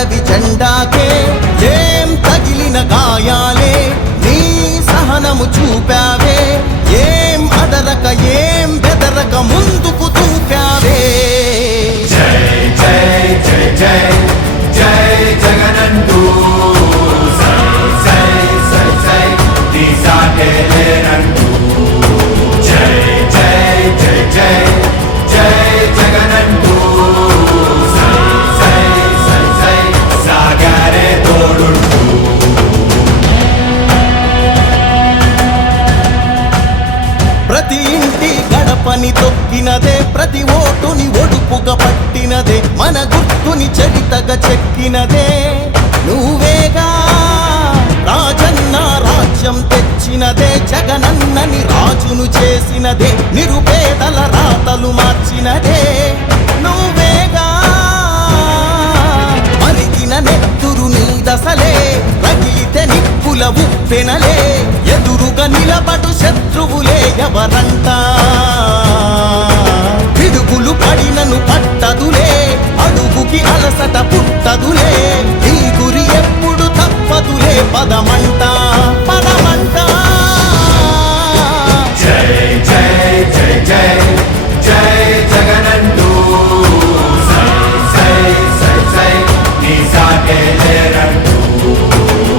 అడవి జెండాకే ఏం తగిలిన గాయాలే నీ సహనము చూపావే ఏం అదరక ఏం బెదరక ముందుకు దూకావే జై జై జై జై జై జగనంటూ సై సై సై సై నీ సాటే లేనంటూ జై జై జై జై జై జగనంటూ సై సై సై సై సాగారే తోడుంటూ ప్రతి ఇంటి గడపని తొక్కినదే ప్రతి ఓటుని ఒడుపుగా పట్టినదే మన గుర్తుని చరితగా చెక్కినదే నువ్వేగా రాజన్న రాజ్యం తెచ్చినదే జగనన్నని రాజును చేసినదే నిరుపేదల రాతలు మార్చినదే నువ్వేగా మరిగిన నెత్తురు నీ దశలే రగిలితే నిప్పుల ఉప్పెనలే ఎదురుగా నిలబడు శత్రువులే ఎవరంట పిడుగులు పడినను పట్టదులే అడుగుకి అలసట పుట్టదులే ఈ గురి ఎప్పుడు తప్పదులే పదమంట పదమంట జై